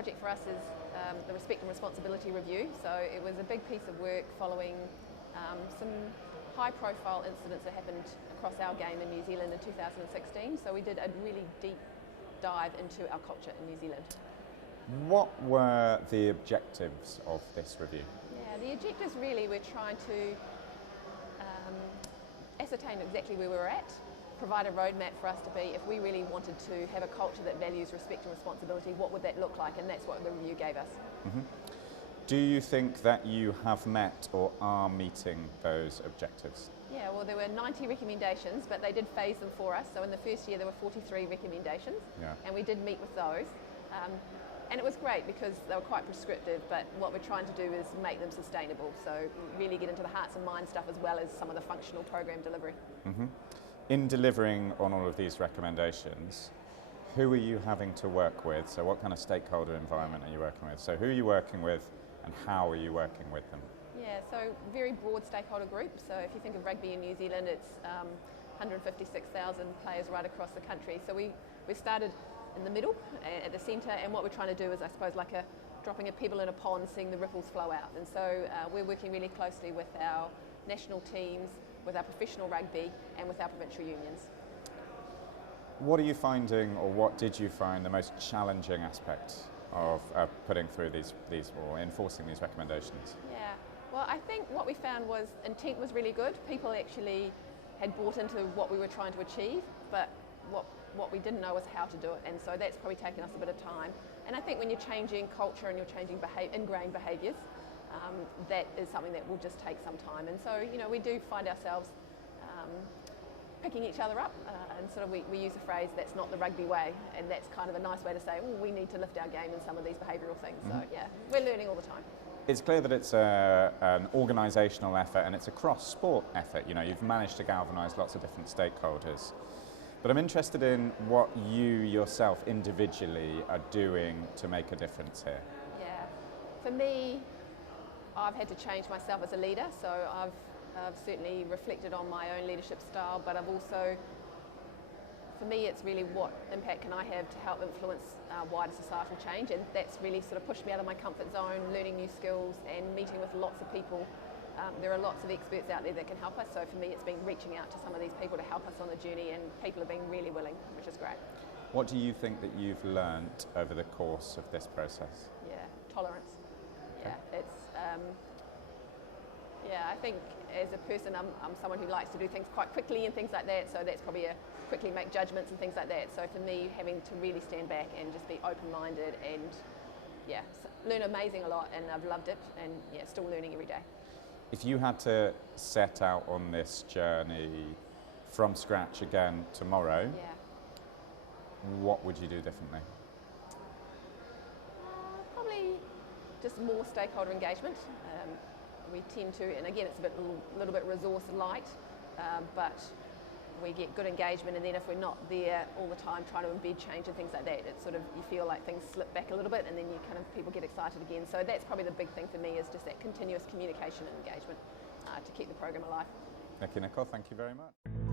project for us is the Respect and Responsibility Review. So it was a big piece of work following some high-profile incidents that happened across our game in New Zealand in 2016. So we did a really deep dive into our culture in New Zealand. What were the objectives of this review? Yeah, the objectives really were trying to ascertain exactly where we were at, provide a roadmap for us to be, if we really wanted to have a culture that values respect and responsibility, what would that look like? And that's what the review gave us. Mm-hmm. Do you think that you have met or are meeting those objectives? Yeah, well, there were 90 recommendations, but they did phase them for us. So in the first year, there were 43 recommendations, and we did meet with those. And it was great because they were quite prescriptive, but what we're trying to do is make them sustainable. So really get into the hearts and minds stuff as well as some of the functional program delivery. Mm-hmm. In delivering on all of these recommendations, who are you having to work with? So what kind of stakeholder environment are you working with? So who are you working with and how are you working with them? Yeah, so very broad stakeholder group. So if you think of rugby in New Zealand, it's 156,000 players right across the country. So we started in the middle, at the centre, and what we're trying to do is, I suppose, like dropping a pebble in a pond, seeing the ripples flow out. And so we're working really closely with our national teams, with our professional rugby, and with our provincial unions. What are you finding, or what did you find the most challenging aspect of putting through these or enforcing these recommendations? Yeah, well, I think what we found was intent was really good. People actually had bought into what we were trying to achieve, but what we didn't know was how to do it, and so that's probably taken us a bit of time. And I think when you're changing culture and you're changing ingrained behaviours, that is something that will just take some time. And so, you know, we do find ourselves picking each other up, and sort of we use a phrase, that's not the rugby way, and that's kind of a nice way to say, well, we need to lift our game in some of these behavioural things. Mm-hmm. So yeah, we're learning all the time. It's clear that it's an organisational effort and it's a cross-sport effort. You know, you've managed to galvanise lots of different stakeholders. But I'm interested in what you yourself individually are doing to make a difference here. Yeah, for me, I've had to change myself as a leader, so I've certainly reflected on my own leadership style, but I've also, for me, it's really what impact can I have to help influence wider societal change, and that's really sort of pushed me out of my comfort zone, learning new skills and meeting with lots of people. There are lots of experts out there that can help us, so for me it's been reaching out to some of these people to help us on the journey, and people have been really willing, which is great. What do you think that you've learnt over the course of this process? Yeah, tolerance. Yeah, it's I think as a person I'm someone who likes to do things quite quickly and things like that, so that's probably quickly make judgments and things like that. So for me, having to really stand back and just be open-minded and learn amazing a lot, and I've loved it, and still learning every day. If you had to set out on this journey from scratch again tomorrow, what would you do differently? Probably just more stakeholder engagement. We tend to, and again it's a little bit resource light, but we get good engagement, and then if we're not there all the time trying to embed change and things like that, it's sort of, you feel like things slip back a little bit, and then people get excited again. So that's probably the big thing for me, is just that continuous communication and engagement to keep the program alive. Nicki Nicol, thank you very much.